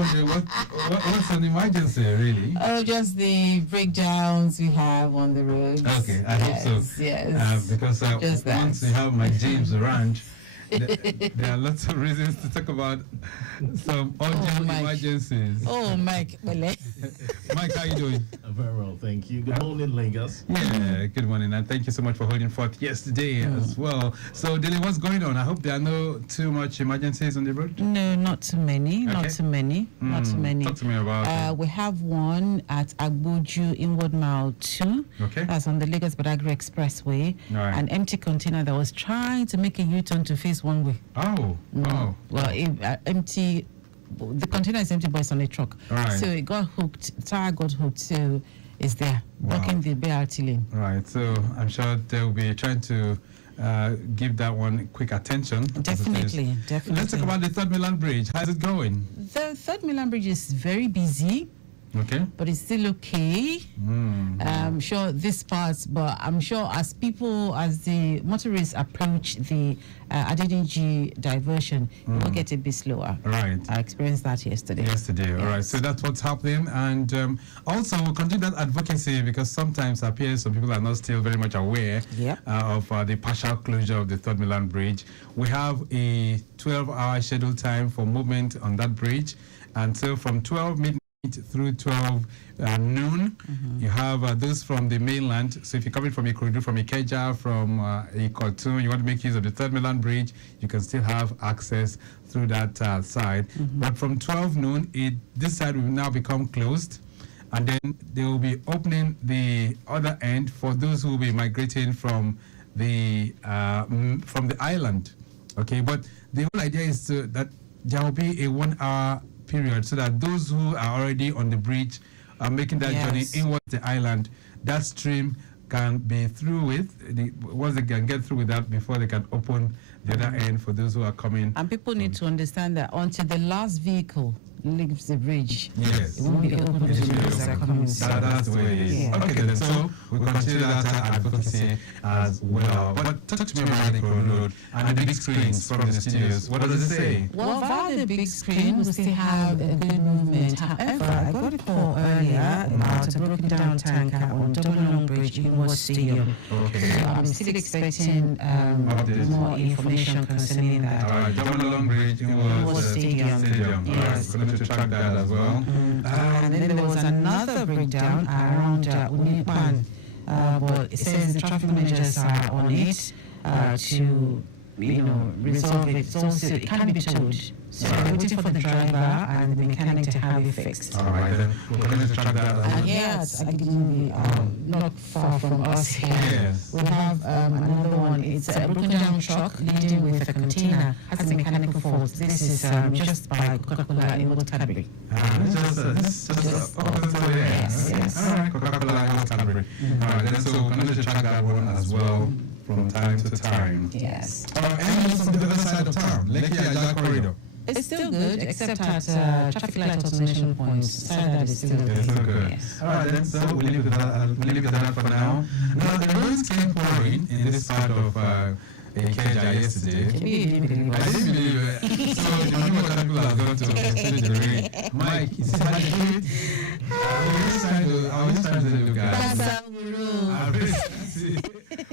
what's an emergency, really? Oh, just the breakdowns we have on the roads. Okay, I hope so. Yes. Because once you have my James Ranch, there are lots of reasons to talk about some urgent emergencies. Oh, Mike. Mike, how you doing? Very well, thank you. Good morning, Lagos. Yeah, good morning, and thank you so much for holding forth yesterday as well. So, Dilly, what's going on? I hope there are no too much emergencies on the road. No, not too many. Okay. Not too many. Not too many. Talk to me about it. We have one at Agboju Inward Mile 2. Okay. That's on the Lagos Badagry Expressway. Right. An empty container that was trying to make a U-turn to face one way. Oh. Well, empty. The container is empty, but it's on a truck. Right. So it got hooked. The tire got hooked. So it's there, blocking the BRT lane. Right. So I'm sure they'll be trying to give that one quick attention. Definitely. Let's talk about the Third Milan Bridge. How's it going? The Third Milan Bridge is very busy. Okay. But it's still okay. I'm sure this part, but I'm sure as the motorists approach the Adedinji diversion, it will get a bit slower. Right. I experienced that yesterday. All right. So that's what's happening. And also, we'll continue that advocacy because sometimes it appears some people are not still very much aware of the partial closure of the Third Milan Bridge. We have a 12-hour scheduled time for movement on that bridge. And so from 12 midnight through 12 noon, you have those from the mainland. So if you're coming from Ikorodu, from Ikeja, from Ikotun, you want to make use of the Third Milan Bridge, you can still have access through that side. But from 12 noon, this side will now become closed. And then they will be opening the other end for those who will be migrating from the island. Okay, but the whole idea is that there will be a 1 hour period so that those who are already on the bridge are making that journey inwards the island, that stream can be through with. Once they can get through with that before they can open the other end for those who are coming. And people need to understand that until the last vehicle leaves the bridge, yes, it won't be open to those that are coming. That's the way it is. Yeah. Okay, then so we consider that advocacy as well. But talk to me about the road and the big screens from the studios. What does it say? Well, via the big screen, we still have a good movement. However, I got a call earlier about a broken down tanker on Double Long Bridge in Ward Stadium. Okay. So I'm still expecting more information concerning that. All right, Double Long Bridge in Ward Stadium. Yes. All right, to track that as well. And then there was another breakdown around Unipan, but it says the traffic managers are on it to resolve it. It's also, it can be towed. So we're waiting for the driver and the mechanic to have it fixed. All right, then we're going to track that as well. And yes, not far from us here. Yes. We have another one. It's a broken down truck leading with a container. Has a mechanical fault. This is just by Coca-Cola in Old Cadbury. This just opposite over there. Yes. All right, Coca-Cola in Old Cadbury. All right, then so we're going to track that one as well from time to time. Yes. All right, and also on the other side of town, Lekki Ajah corridor. It's still good, except at traffic light alternation points. Side that is still good. It's still good. Yes. All right, then, so we'll leave it at that for now. Now, the rains came pouring in this part of Ikeja yesterday. I didn't believe it. So, you know what people have gone to consider the rain. Mike, you see how they do it? I was just trying to look at it.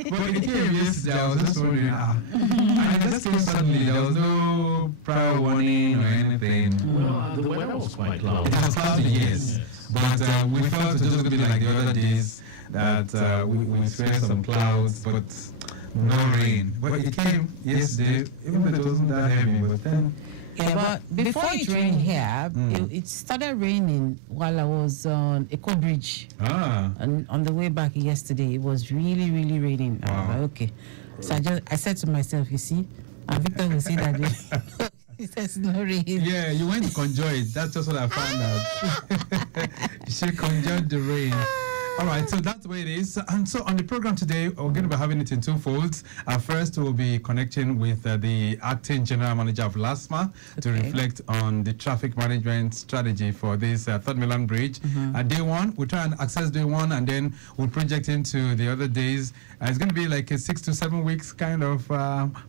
But it came yesterday, I was just wondering, and it just came suddenly, there was no prior warning or anything. Well, the weather was quite cloudy. It was cloudy, yes. But we felt it was just going to be like the other days, that we experienced some clouds, but no rain. But it came yesterday, even though it wasn't that heavy, but then... Yeah, but before it rained here, it started raining while I was on Eco Bridge. And on the way back yesterday, it was really, really raining. I was like, okay. So I said to myself, you see, and Victor will see that he says no rain. Yeah, you went to conjure it. That's just what I found out. She conjured the rain. All right, so that's the way it is. And so on the program today, we're going to be having it in two folds. First, we'll be connecting with the acting general manager of LASMA to reflect on the traffic management strategy for this Third Milan Bridge. Day one, we'll try and access day one, and then we'll project into the other days. It's going to be like a 6 to 7 weeks kind of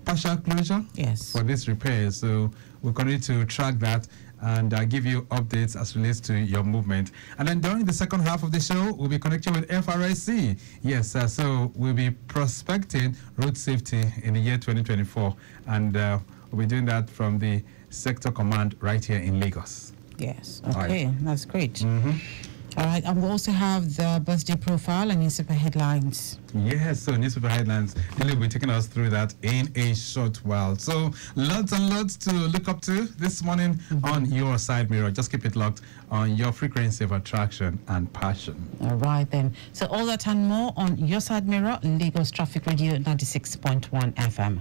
partial closure for this repair. So we're going to track that. and give you updates as relates to your movement. And then during the second half of the show, we'll be connecting with FRSC. Yes, so we'll be prospecting road safety in the year 2024, and we'll be doing that from the sector command right here in Lagos. Yes, okay, right. That's great. Mm-hmm. All right, and we also have the birthday profile and newspaper headlines. Yes, so newspaper headlines. Lily will be taking us through that in a short while. So lots and lots to look up to this morning on Your Side Mirror. Just keep it locked on your frequency of attraction and passion. All right then. So all that and more on Your Side Mirror, Lagos Traffic Radio 96.1 FM.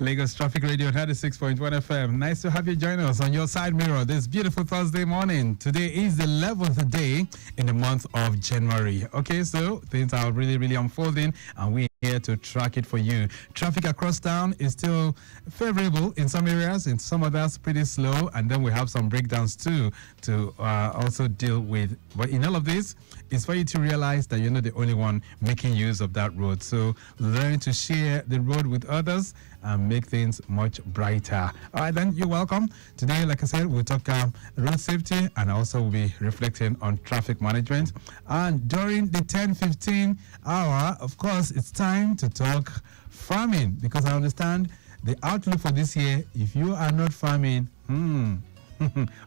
Lagos Traffic Radio 96.1 FM. Nice to have you join us on Your Side Mirror this beautiful Thursday morning. Today is the 11th day in the month of January. Okay, so things are really unfolding, and we're here to track it for you. Traffic across town is still favorable in some areas, in some others pretty slow, and then we have some breakdowns too to also deal with. But in all of this, it's for you to realize that you're not the only one making use of that road. So learn to share the road with others and make things much brighter. All right, then, you're welcome. Today, like I said, we'll talk road safety, and also we'll be reflecting on traffic management. And during the 10:15 hour, of course, it's time to talk farming, because I understand the outlook for this year, if you are not farming, the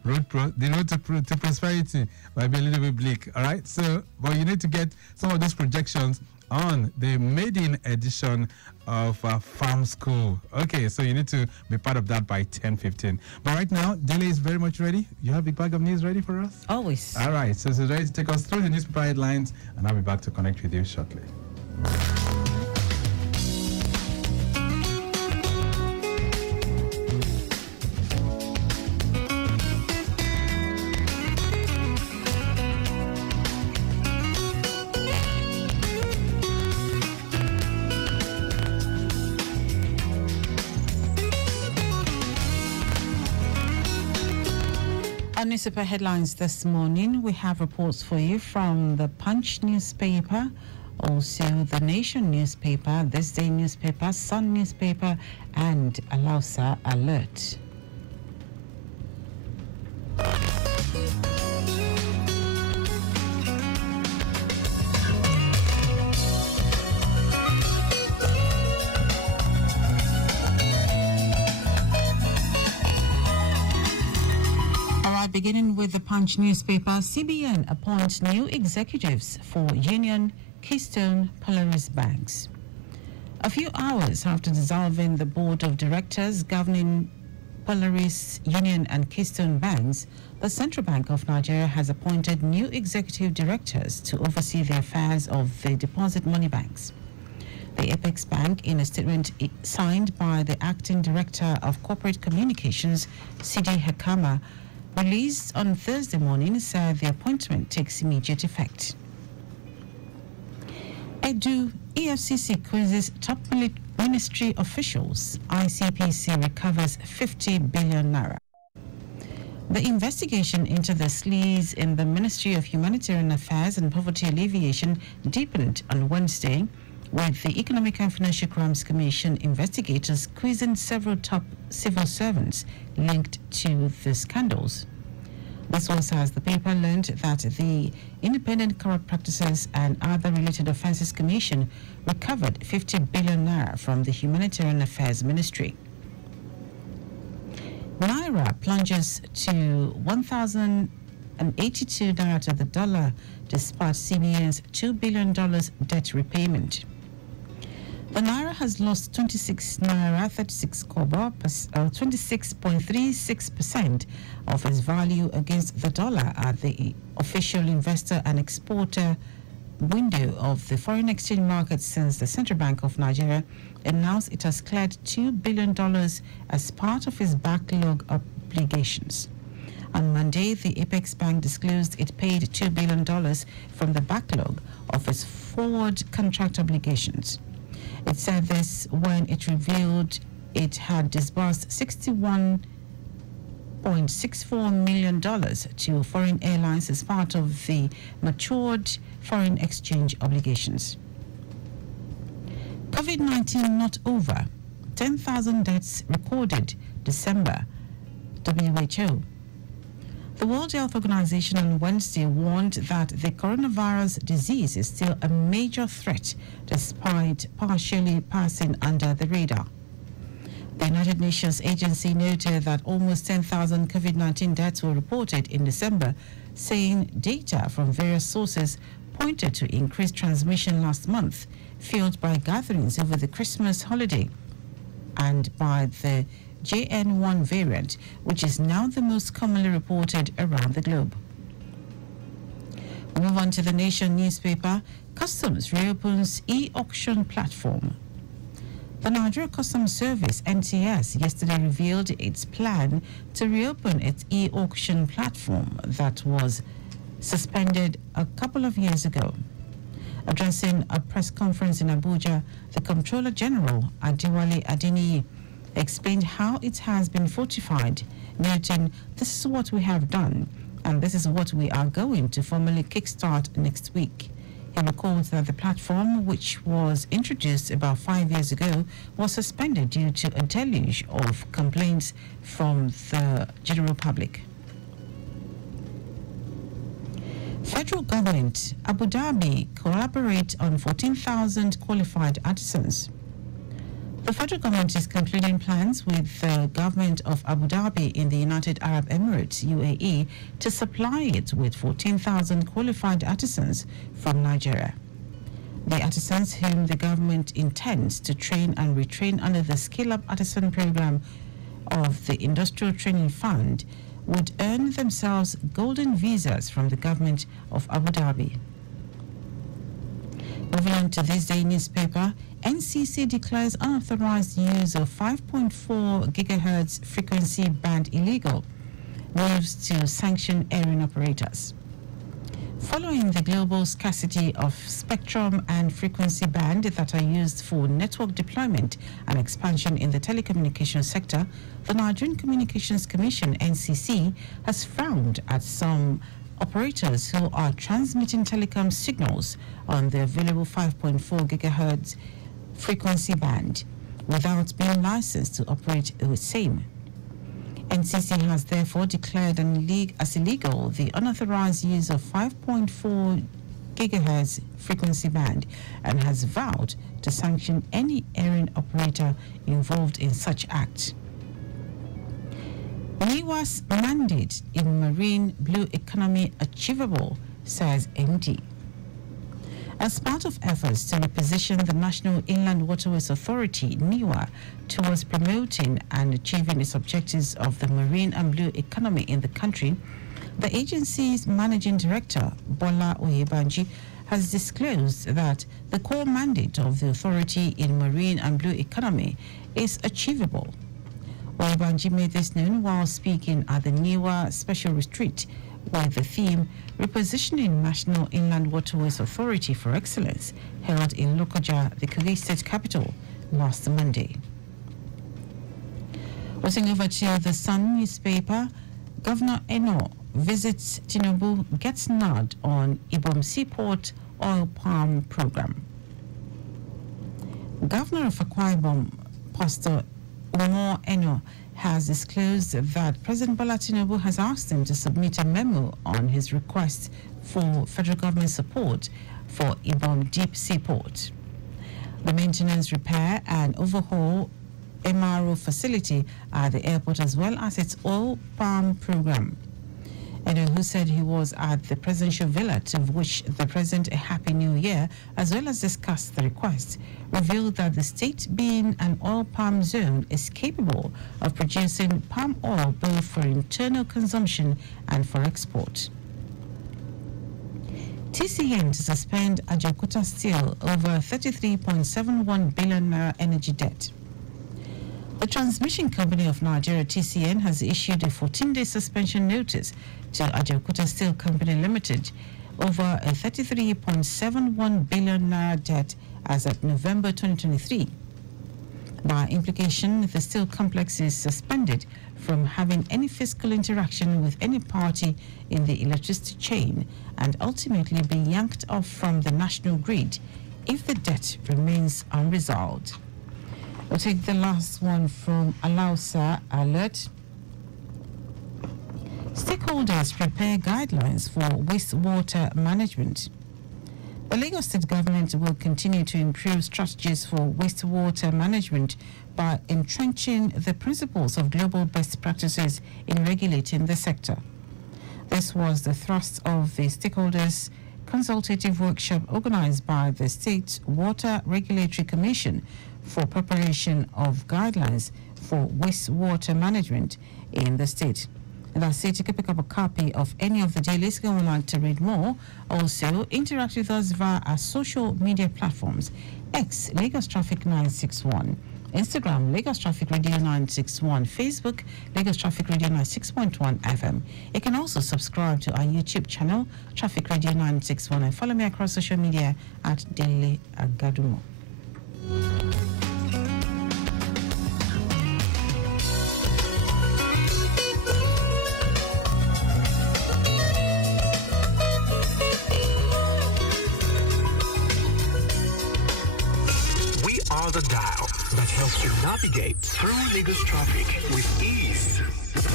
road to prosperity might be a little bit bleak. All right, so, but you need to get some of those projections on the maiden edition of Farm School. Okay, so you need to be part of that by 10:15. But right now, Dele is very much ready. You have a bag of news ready for us? Always. All right, so she's ready to take us through the newspaper headlines, and I'll be back to connect with you shortly. Newspaper headlines this morning. We have reports for you from the Punch newspaper, also the Nation newspaper, This Day newspaper, Sun newspaper, and Alausa Alert. Beginning with the Punch newspaper, CBN appoints new executives for Union, Keystone, Polaris banks. A few hours after dissolving the board of directors governing Polaris, Union, and Keystone banks, the Central Bank of Nigeria has appointed new executive directors to oversee the affairs of the deposit money banks. The Apex Bank, in a statement signed by the acting director of corporate communications, Sidi Hakama, released on Thursday morning, said the appointment takes immediate effect. Edu, EFCC quizzes top ministry officials. ICPC recovers 50 billion naira. The investigation into the sleaze in the Ministry of Humanitarian Affairs and Poverty Alleviation deepened on Wednesday, with the Economic and Financial Crimes Commission investigators quizzing several top civil servants linked to the scandals. This was as the paper learned that the Independent Corrupt Practices and Other Related Offences Commission recovered 50 billion naira from the Humanitarian Affairs Ministry. Naira plunges to 1,082 naira to the dollar despite CBN's $2 billion debt repayment. The naira has lost 26 naira 36 kobo, 26.36% of its value against the dollar at the official investor and exporter window of the foreign exchange market since the Central Bank of Nigeria announced it has cleared $2 billion as part of its backlog obligations. On Monday, the Apex Bank disclosed it paid $2 billion from the backlog of its forward contract obligations. It said this when it revealed it had disbursed $61.64 million to foreign airlines as part of the matured foreign exchange obligations. COVID-19 not over. 10,000 deaths recorded December. WHO. The World Health Organization on Wednesday warned that the coronavirus disease is still a major threat despite partially passing under the radar. The United Nations agency noted that almost 10,000 COVID-19 deaths were reported in December, saying data from various sources pointed to increased transmission last month, fueled by gatherings over the Christmas holiday and by the JN1 variant, which is now the most commonly reported around the globe. We move on to the Nation newspaper. Customs reopens e-auction platform. The Nigeria Customs Service, NTS, yesterday revealed its plan to reopen its e-auction platform that was suspended a couple of years ago. Addressing a press conference in Abuja, the Comptroller General, Adewale Adeniyi, explained how it has been fortified, noting, "This is what we have done, and this is what we are going to formally kickstart next week." He recalls that the platform, which was introduced about 5 years ago, was suspended due to a deluge of complaints from the general public. Federal government, Abu Dhabi, collaborate on 14,000 qualified artisans. The federal government is concluding plans with the government of Abu Dhabi in the United Arab Emirates, UAE, to supply it with 14,000 qualified artisans from Nigeria. The artisans whom the government intends to train and retrain under the Scale Up Artisan program of the Industrial Training Fund would earn themselves golden visas from the government of Abu Dhabi. Moving on to this day newspaper, NCC declares unauthorized use of 5.4 gigahertz frequency band illegal, moves to sanction airing operators. Following the global scarcity of spectrum and frequency band that are used for network deployment and expansion in the telecommunications sector, the Nigerian Communications Commission, NCC, has frowned at some operators who are transmitting telecom signals on the available 5.4 gigahertz frequency band without being licensed to operate the same. NCC has therefore declared as illegal the unauthorized use of 5.4 gigahertz frequency band and has vowed to sanction any airing operator involved in such act. NIWA's mandate in marine blue economy achievable, says MD. As part of efforts to reposition the National Inland Waterways Authority, NIWA, towards promoting and achieving its objectives of the marine and blue economy in the country, the agency's managing director, Bola Oyebanji, has disclosed that the core mandate of the authority in marine and blue economy is achievable. Oyebanji made this known while speaking at the NIWA Special Retreat with the theme Repositioning National Inland Waterways Authority for Excellence, held in Lokoja, the Kogi State capital, last Monday. Crossing over to the Sun newspaper, Governor Eno visits Tinubu, gets nod on Ibom Seaport oil palm program. Governor of Akwa Ibom, Pastor Umo Eno, has disclosed that President Bola Tinubu has asked him to submit a memo on his request for federal government support for Ibom Deep Seaport. The maintenance, repair and overhaul MRO facility at the airport, as well as its oil palm program. Eno, who said he was at the presidential villa to wish the president a happy new year, as well as discuss the request, revealed that the state, being an oil palm zone, is capable of producing palm oil both for internal consumption and for export. TCN to suspend Ajaokuta Steel over 33.71 billion naira energy debt. The transmission company of Nigeria, TCN, has issued a 14-day suspension notice to Ajaokuta Steel Company Limited over a 33.71 billion naira debt as of November 2023. By implication, the steel complex is suspended from having any physical interaction with any party in the electricity chain and ultimately be yanked off from the national grid if the debt remains unresolved. We'll take the last one from Alausa Alert. Stakeholders prepare guidelines for wastewater management. The Lagos State government will continue to improve strategies for wastewater management by entrenching the principles of global best practices in regulating the sector. This was the thrust of the stakeholders' consultative workshop organized by the State Water Regulatory Commission for preparation of guidelines for wastewater management in the state. And that's it. You can pick up a copy of any of the dailies. Go online to read more. Also, interact with us via our social media platforms. X, Lagos Traffic 961. Instagram, Lagos Traffic Radio 961. Facebook, Lagos Traffic Radio 96.1 FM. You can also subscribe to our YouTube channel, Traffic Radio 961, and follow me across social media at Dele Agadumo. The dial that helps you navigate through Lagos traffic with ease.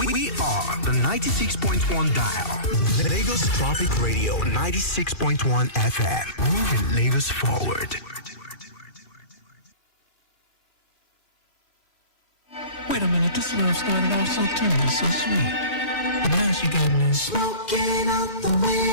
We are the 96.1 dial. Lagos Traffic Radio 96.1 FM. Moving Lagos forward. Wait a minute, this love started out so tender, so sweet. Now she got me smoking out the window.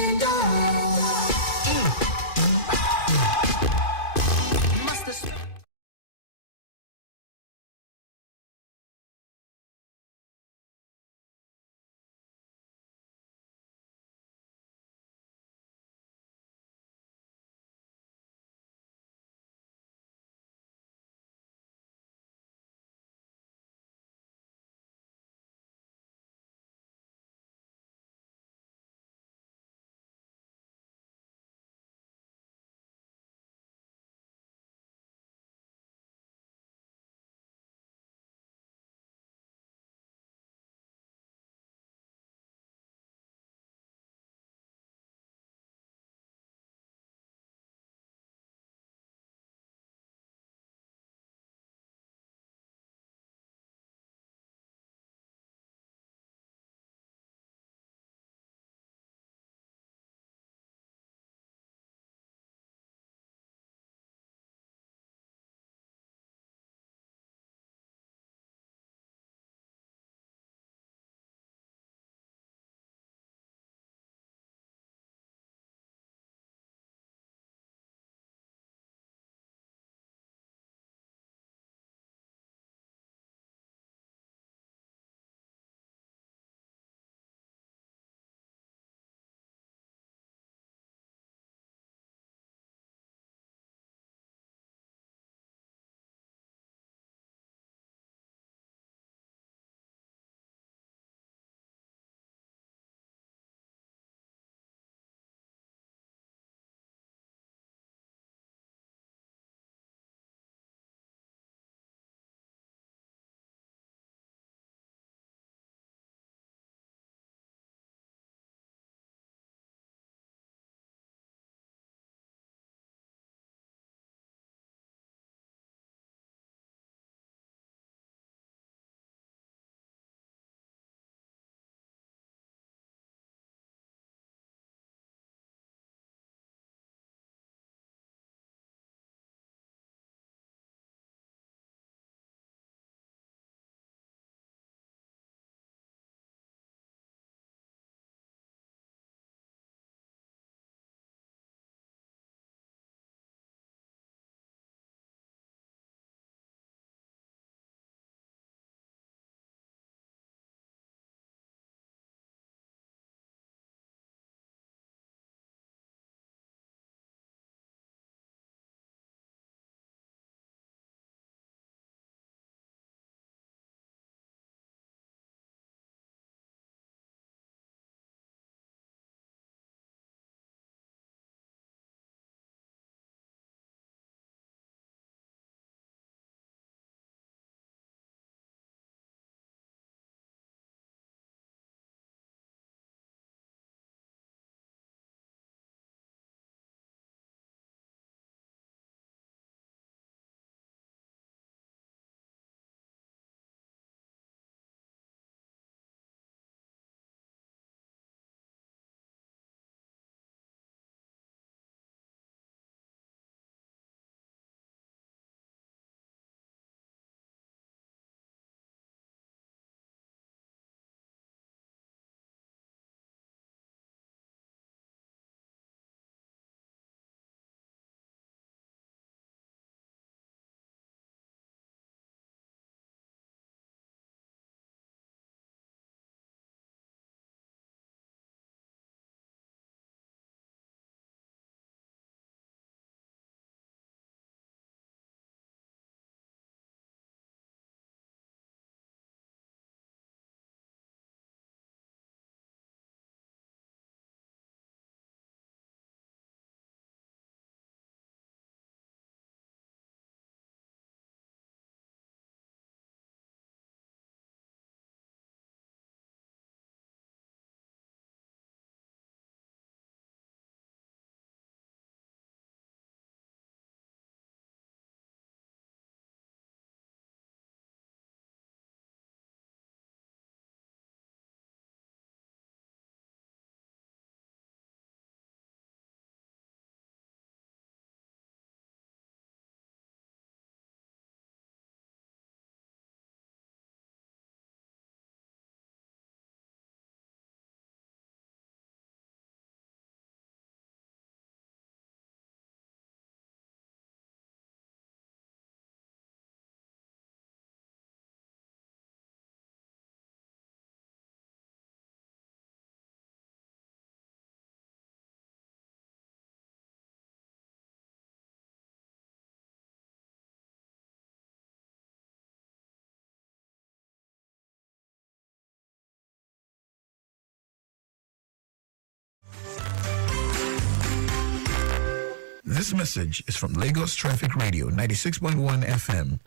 This message is from Lagos Traffic Radio 96.1 FM.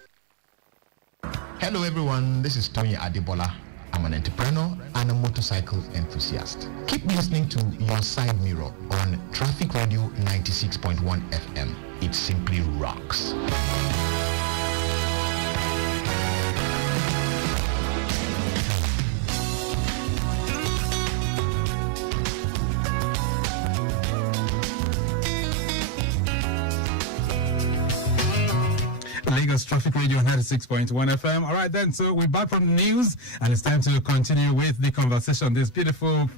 Hello everyone, this is Tony Adebola. I'm an entrepreneur and a motorcycle enthusiast. Keep listening to Your Side Mirror on Traffic Radio 96.1 FM. It simply rocks. Lagos Traffic Radio 96.1 FM. All right, then, so we're back from the news, and it's time to continue with the conversation this beautiful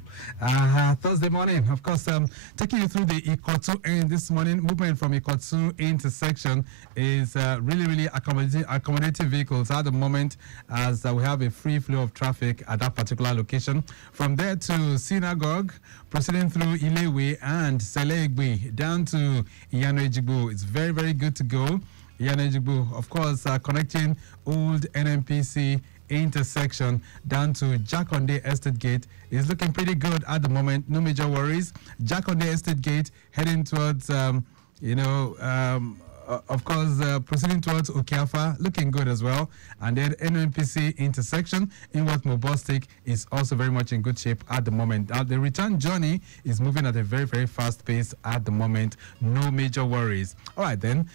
Thursday morning. Of course, taking you through the Ikotu end this morning. Movement from Ikotu intersection is really accommodating vehicles at the moment, as we have a free flow of traffic at that particular location. From there to Synagogue, proceeding through Ilewe and Selegbe down to Iyano Ejigbo. It's very good to go. Yanejibu, of course, connecting old NNPC intersection down to Jakonde Estate Gate is looking pretty good at the moment. No major worries. Jakonde Estate Gate heading towards, of course, proceeding towards Okiafa, looking good as well. And then NNPC intersection in West Mobostic is also very much in good shape at the moment. The return journey is moving at a very fast pace at the moment. No major worries. All right, then.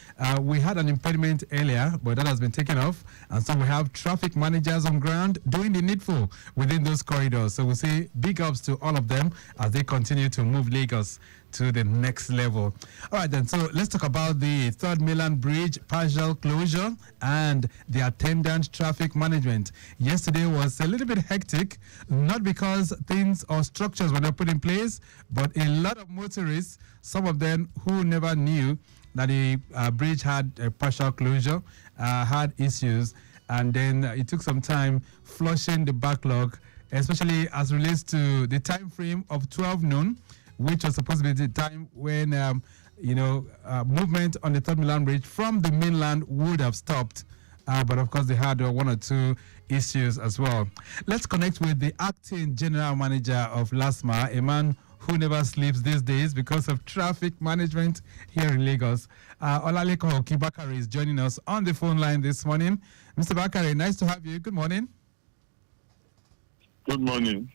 We had an impediment earlier, but that has been taken off. And so we have traffic managers on ground doing the needful within those corridors. So we say big ups to all of them as they continue to move Lagos to the next level. All right, then, so let's talk about the Third Mainland Bridge partial closure and the attendant traffic management. Yesterday was a little bit hectic, not because things or structures were not put in place, but a lot of motorists, some of them who never knew that the bridge had a partial closure, had issues, and then it took some time flushing the backlog, especially as relates to the time frame of 12 noon, which was supposed to be the time when, movement on the Third Mainland Bridge from the mainland would have stopped. But of course, they had one or two issues as well. Let's connect with the acting general manager of LASMA, a man who never sleeps these days because of traffic management here in Lagos. Olaleko Okibakare is joining us on the phone line this morning. Mr. Bakare, nice to have you. Good morning. Good morning.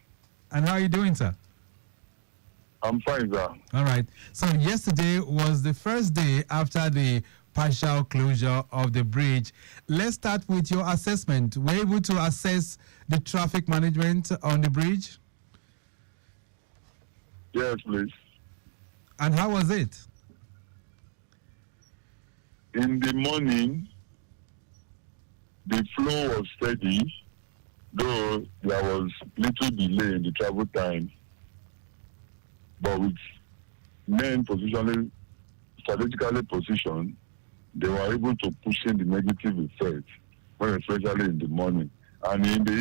And how are you doing, sir? I'm fine, sir. All right. So yesterday was the first day after the partial closure of the bridge. Let's start with your assessment. Were you able to assess the traffic management on the bridge? Yes, please. And how was it? In the morning, the flow was steady, though there was little delay in the travel time. But with men strategically positioned, they were able to push in the negative effect, especially in the morning. And in the